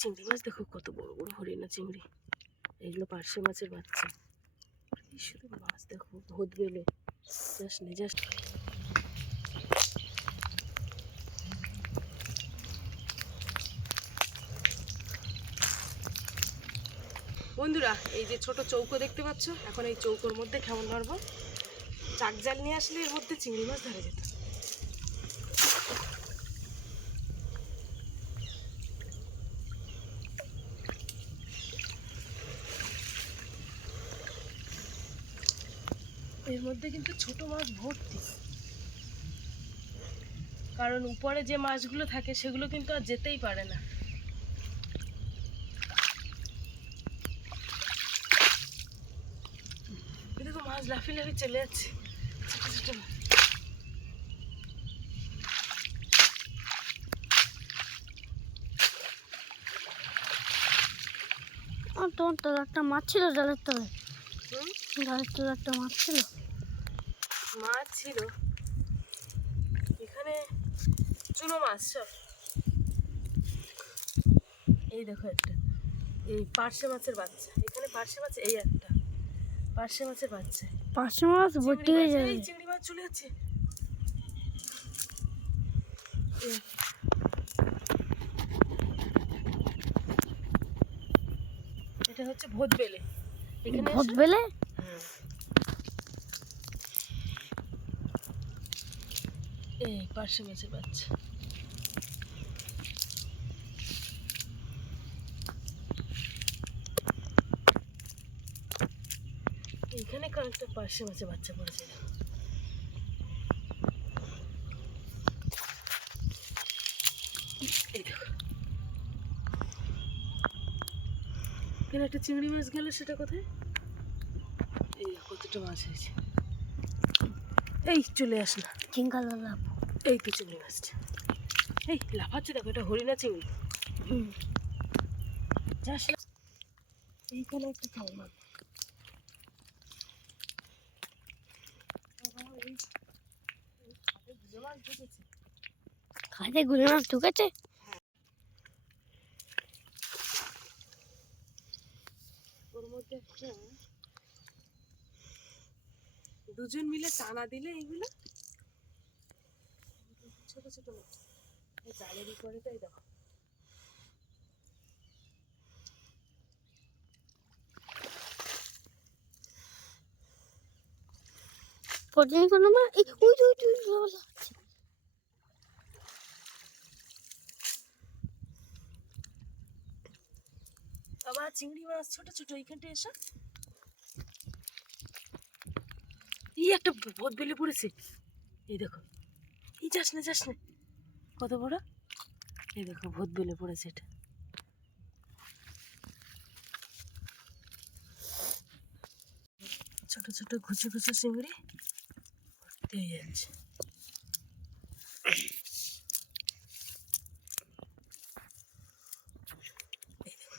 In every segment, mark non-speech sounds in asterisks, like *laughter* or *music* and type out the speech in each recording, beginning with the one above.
চিংড়ি মাছ দেখো কত বড় বড় হরিণা চিংড়ি। এগুলো পার্শে মাছের বাচ্চা। শুধু মাছ দেখো ভোদ বেলে। জাস্ট নে, জাস্ট। বন্ধুরা, এই যে ছোট চৌকো দেখতে পাচ্ছ? এখন এই চৌকোর মধ্যে কেমন মারবো চাক জাল নিয়ে আসলে এর মধ্যে চিংড়ি মাছ ধরা যেত। এর মধ্যে কিন্তু ছোট মাছ ভর্তি। কারণ উপরে যে মাছগুলো থাকে, সেগুলো কিন্তু আর যেতেই পারে না। দেখো মাছ লাফিয়ে লাফিয়ে চলে যাচ্ছে। তোমার তো একটা মাছ ছিল জলের তলে জলের তলে একটা মাছ ছিল। মাছ ছিল। এখানে চুনো মাছ সব। এই দেখো একটা। এই পার্শে মাছের বাচ্চা। এখানে পার্শে মাছ এই একটা। পার্শে মাছের বাচ্চা। পাঁচশো মাছ ভর্তি হয়ে যাবে। এই চিংড়ি মাছ চলে যাচ্ছে। এটা হচ্ছে ভোদ বেলে। ভোট বেলে এই পার্শে মাছের বাচ্চা এখানে কয়েকটা পার্শে মাছের বাচ্চা পড়েছে। এই দেখো। এখানে একটা চিংড়ি মাছ গেল সেটা কোথায়? এই কতটা মাছ হয়েছে। এই চলে আস না চিঙ্গাল লাভ এই তো চিংড়ি মাছটা। এই লাফাচ্ছে দেখো এটা হরিণা চিংড়ি। হুম। যাস না এইখানে একটা খাও মাছ মাছ। খাইতে গুলি মাছ ঢুকেছে ওর মধ্যে একটা দুজন মিলে টানা দিলে এইগুলো? ছোট ছোট জালের উপরে দেখো। কোনো এই। বাবা চিংড়ি মাছ ছোট ছোট এইখানটা এসো। এই একটা ভোট বেলে পড়েছে। এই দেখো, এই যাস না যাস না। কত বড়? এই দেখো ভোট বেলে পড়েছে এটা। ছোট ছোট, ঘুচো ঘুচো চিংড়ি ভর্তি হয়ে যাচ্ছে। এই দেখো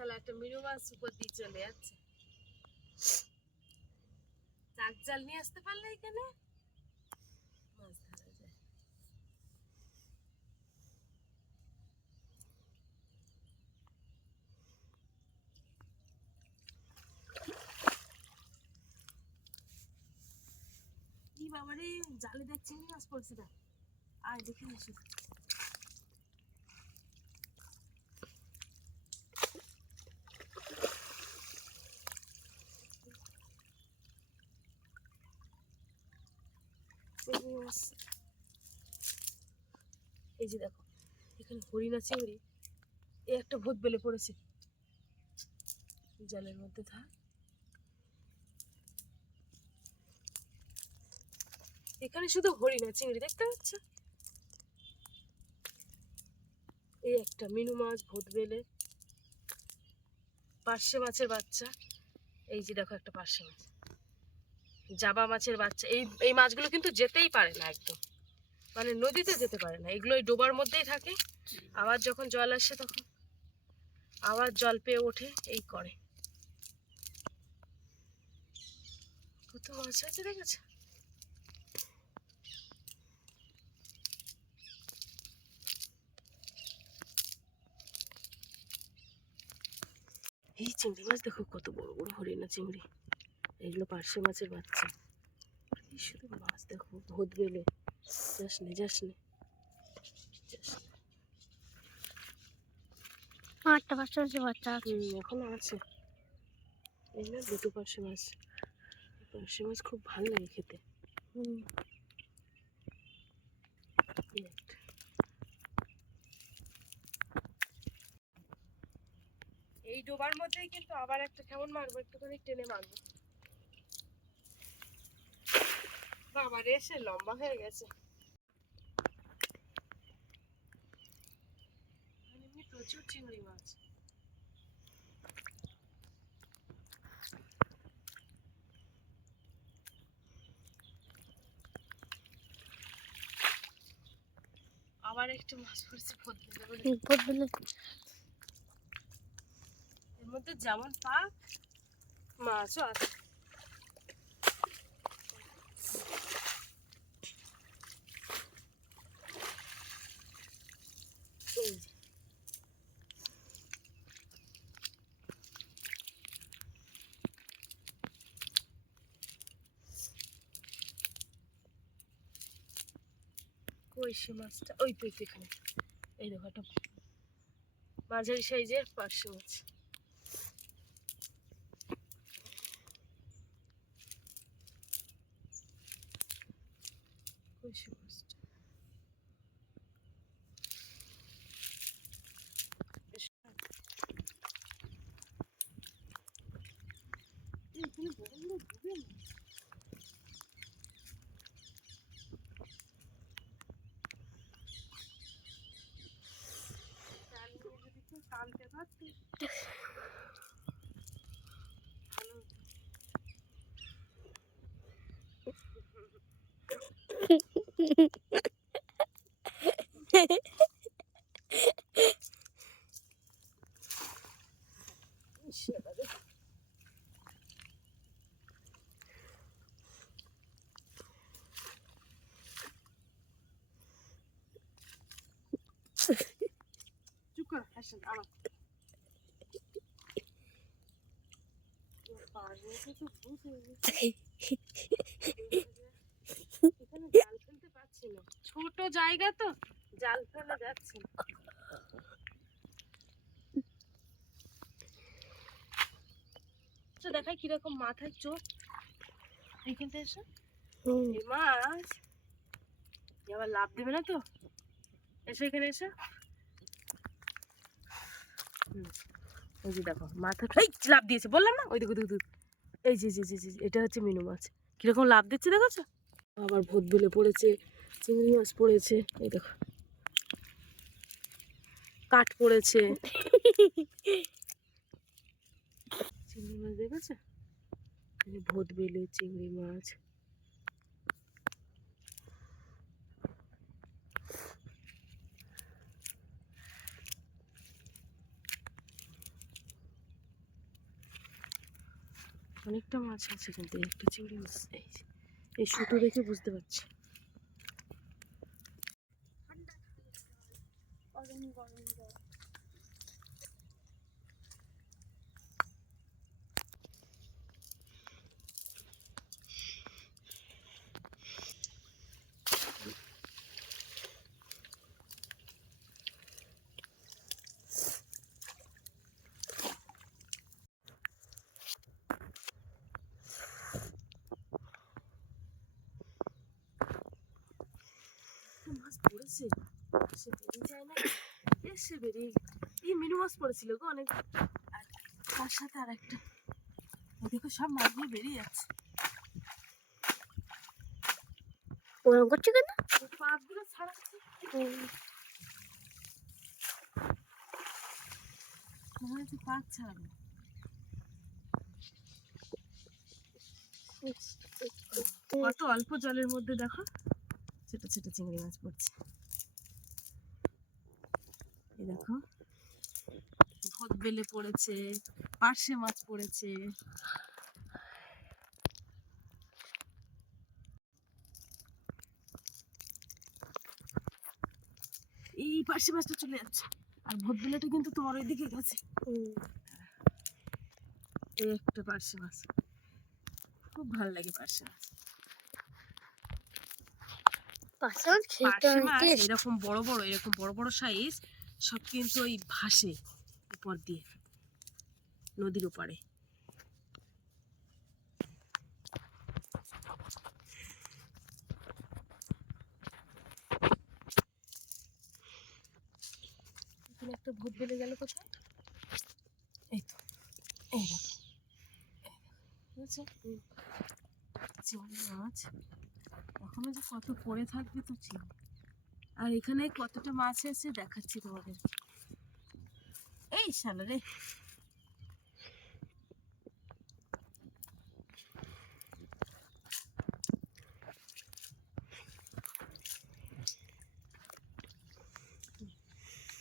শালা, একটা মিনু মাছ উপর দিয়ে চলে যাচ্ছে। চাক জাল নিয়ে আসতে পারলে এখানে? মাছ ধরা যায়। বাবারে, জালে দেখ চিংড়ি মাছ পড়ছে না। আয়, দেখে আসি। চিংড়ি মাছ এই যে দেখো, এখানে হরিণা চিংড়ি এ একটা ভূত বেলে পড়েছে। জলের মধ্যে থাক। এখানে শুধু হরিণা চিংড়ি দেখতে পাচ্ছ? এই একটা মিনু মাছ ভূত বেলে। পার্শে মাছের বাচ্চা। এই যে দেখো একটা পার্শে মাছ। জাবা মাছের বাচ্চা, এই এই মাছগুলো কিন্তু যেতেই পারে না একদম। মানে নদীতে যেতে পারে না, এগুলো ওই ডোবার মধ্যেই থাকে। আবার যখন জল আসে তখন, আবার জল পেয়ে ওঠে, এই করে। কত মাছ আছে দেখেছ? এই চিংড়ি মাছ দেখো, কত বড় বড় হরিণা চিংড়ি। এগুলো পার্শে মাছের বাচ্চা। শুধু মাছ দেখো ভোদ বেলে। যাস নে যাস নে। আটটা পাঁচটা হচ্ছে বাচ্চা আছে। এখনও আছে। এই না দুটো পার্শে মাছ। পার্শে মাছ খুব ভালো লাগে খেতে। হুম। এই ডোবার মধ্যেই কিন্তু আবার একটা কেমন মারবো? একটুখানি টেনে মারবো। বাবা রে সে লম্বা হয়ে গেছে প্রচুর চিংড়ি মাছ আবার একটু মাছ পড়ছে পদ্মে বলে হুম, ভূত বলে এর মধ্যে যেমন পাক মাছও আছে এই যে। কই সে মাছটা, ওই তো এখানে। এই দেখো, একটা মাঝারি সাইজের পার্শে মাছ। এখানে বড় Hehehehe *laughs* পারছি না ছোট জায়গা তো জাল ফেলে যাচ্ছে। আচ্ছা, কীরকম মাথায় চোখ। এইখানটা এসো। মাছ। আবার লাভ দেবে না তো? এসো এখানে এসো। ওই যে দেখো মাথা এই লাভ দিয়েছে বললাম না? ওই দেখো দেখো। এই যে যে যে, এটা হচ্ছে মিনু মাছ। কীরকম লাভ দিচ্ছে দেখেছ? আবার ভোট বিলে পড়েছে চিংড়ি মাছ পড়েছে এই দেখো। কাঠ পড়েছে। চিংড়ি মাছ দেখেছ? ভোট বিলে চিংড়ি মাছ। অনেকটা মাছ আছে কিন্তু একটা চিংড়ি মাছ এই সুতো দেখে বুঝতে পারছি। পড়েছে? সে বেরিয়ে যায় না? এসে বেরিয়ে এই মিনু মাছ পড়েছিল গো অনেক। আর তার সাথে আর একটা সব মাছগুলো বেরিয়ে যাচ্ছে। ওরকম করছ কেন? ছাড়াচ্ছে। মনে হচ্ছে পাক ছাড়াবে। কত অল্প জলের মধ্যে দেখো। ছোট ছোট চিংড়ি মাছ পড়ছে। এই দেখো। ভোত বেলে পড়েছে, পার্শে মাছ পড়েছে। এই পার্শে মাছটা চলে যাচ্ছে। আর ভোত বেলেটা কিন্তু তোমার ওইদিকে গেছে। এই একটা পার্শে মাছ। খুব ভালো লাগে পার্শে মাছ পাঁচটা খেতে পার্শে মাছ অনেক এরকম বড় বড় এরকম বড় বড় সাইজ সব কিন্তু ওই ভাসে উপর দিয়ে নদীর ওপারে। একটা ভূত বেলে গেল কোথায়? এই তো এই দেখো। মাছ। এখনও যে কত পড়ে থাকবে তো ছিল আর এখানে কতটা মাছ আছে দেখাচ্ছি তোমাদের। এই শালা রে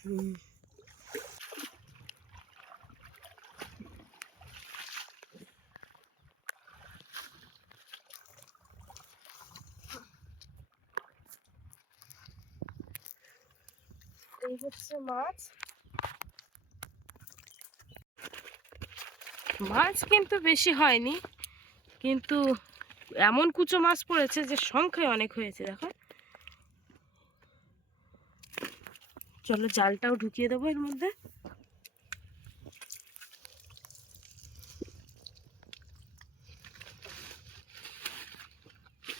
হুম এই হচ্ছে মাছ। মাছ কিন্তু বেশি হয়নি কিন্তু এমন কুচো মাছ পড়েছে যে সংখ্যায় অনেক হয়েছে দেখো। চলো জালটাও ঢুকিয়ে দেবো এর মধ্যে।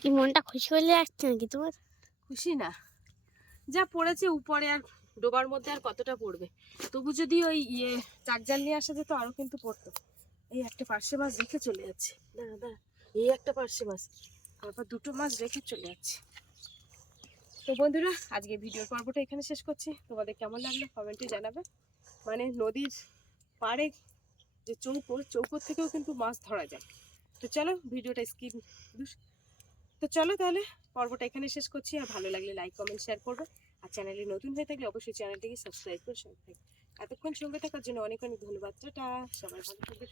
কি মনটা খুশি হলে আসছে নাকি তোমার? খুশি না। যা পড়েছে উপরে আর ডোবার মধ্যে আর কতটা পড়বে? তবু যদি ওই ইয়ে চাকজাল নিয়ে আসা যেত আরও কিন্তু পড়তো। এই একটা পার্শে মাছ রেখে চলে যাচ্ছে। দাঁড়া দাঁড়া, এই একটা পার্শে মাছ তারপর দুটো মাছ রেখে চলে যাচ্ছে। তো বন্ধুরা আজকে ভিডিওর পর্বটা এখানে শেষ করছি। তোমাদের কেমন লাগল কমেন্টে জানাবে। মানে নদীর পাড়ে যে চৌকো চৌকোর থেকেও কিন্তু মাছ ধরা যায়। তো চলো ভিডিওটা স্কিপ তো চলো তাহলে পর্বটা এখানে শেষ করছি। আর ভালো লাগলে লাইক কমেন্ট শেয়ার করবে। আর চ্যানেলে নতুন হয়ে থাকলে অবশ্যই চ্যানেলটিকে সাবস্ক্রাইব করে সঙ্গে থাকবে এতক্ষণ সঙ্গে থাকার জন্য অনেক অনেক ধন্যবাদ। টাটা, সবাই ভালো থাকবে